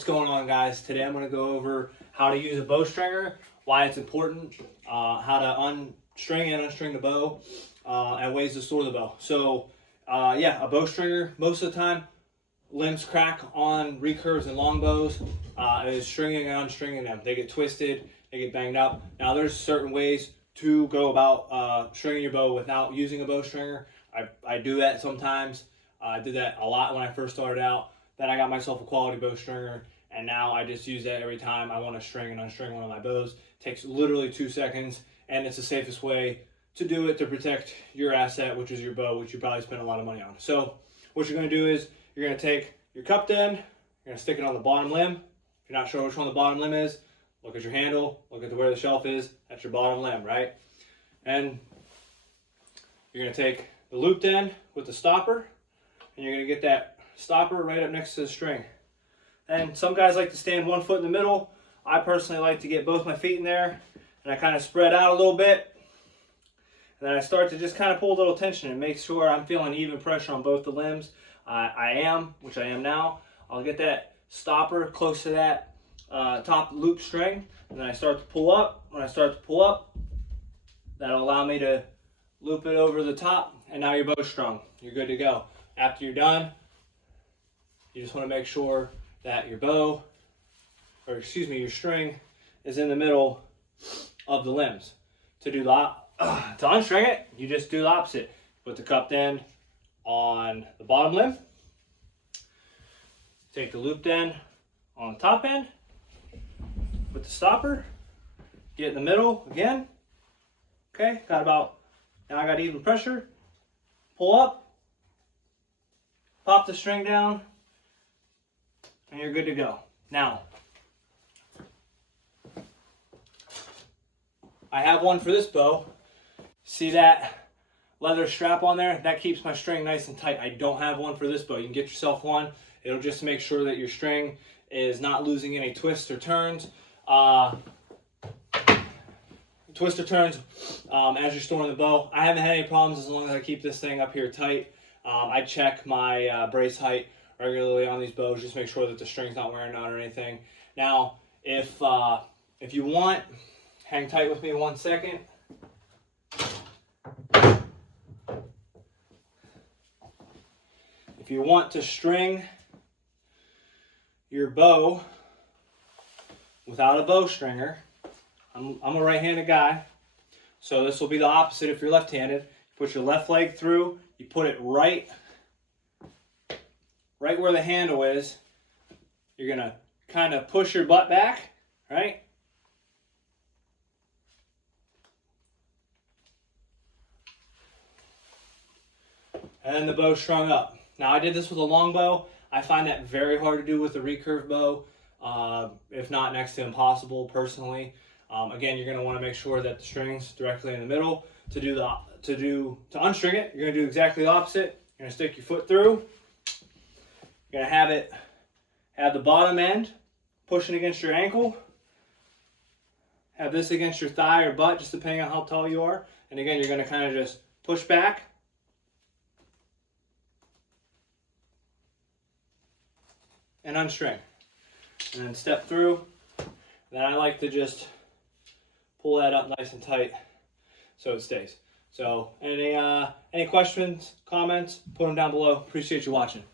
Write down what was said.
What's going on, guys? Today I'm going to go over how to use a bowstringer, why it's important, how to unstring and unstring the bow, and ways to store the bow. So yeah, a bowstringer, most of the time limbs crack on recurves and longbows. Is stringing and unstringing them. They get twisted, they get banged up. Now there's certain ways to go about stringing your bow without using a bowstringer. I do that sometimes. I did that a lot when I first started out. Then I got myself a quality bowstringer, and now I just use that every time I want to string and unstring one of my bows. It takes literally 2 seconds, and it's the safest way to do it to protect your asset, which is your bow, which you probably spend a lot of money on. So what you're going to do is you're going to take your cupped end, you're going to stick it on the bottom limb. If you're not sure which one the bottom limb is, look at your handle, look at where the shelf is. That's your bottom limb, right? And you're going to take the looped end with the stopper, and you're going to get that stopper right up next to the string. And some guys like to stand 1 foot in the middle. I personally like to get both my feet in there, and I kind of spread out a little bit. And then I start to just kind of pull a little tension and make sure I'm feeling even pressure on both the limbs. I am now. I'll get that stopper close to that top loop string, and then I start to pull up. When I start to pull up, that'll allow me to loop it over the top, and now your bow's strung. You're good to go. After you're done, you just want to make sure that your bow, or excuse me, your string is in the middle of the limbs. To unstring it, you just do the opposite. Put the cupped end on the bottom limb. Take the looped end on the top end. Put the stopper. Get in the middle again. Okay, now I got even pressure. Pull up. Pop the string down. And you're good to go. Now, I have one for this bow. See that leather strap on there? That keeps my string nice and tight. I don't have one for this bow. You can get yourself one. It'll just make sure that your string is not losing any twists or turns. As you're storing the bow. I haven't had any problems as long as I keep this thing up here tight. I check my brace height regularly on these bows, just make sure that the string's not wearing out or anything. Now, if you want, hang tight with me 1 second. If you want to string your bow without a bowstringer, I'm a right-handed guy, so this will be the opposite if you're left-handed. Put your left leg through, you put it right where the handle is. You're gonna kind of push your butt back, right? And then the bow strung up. Now I did this with a longbow. I find that very hard to do with a recurve bow, if not next to impossible personally. Again, you're gonna wanna make sure that the string's directly in the middle. To unstring it, you're gonna do exactly the opposite. You're gonna stick your foot through. You're gonna have the bottom end pushing against your ankle. Have this against your thigh or butt, just depending on how tall you are. And again, you're gonna kind of just push back. And unstring. And then step through. Then I like to just pull that up nice and tight so it stays. So any questions, comments, put them down below. Appreciate you watching.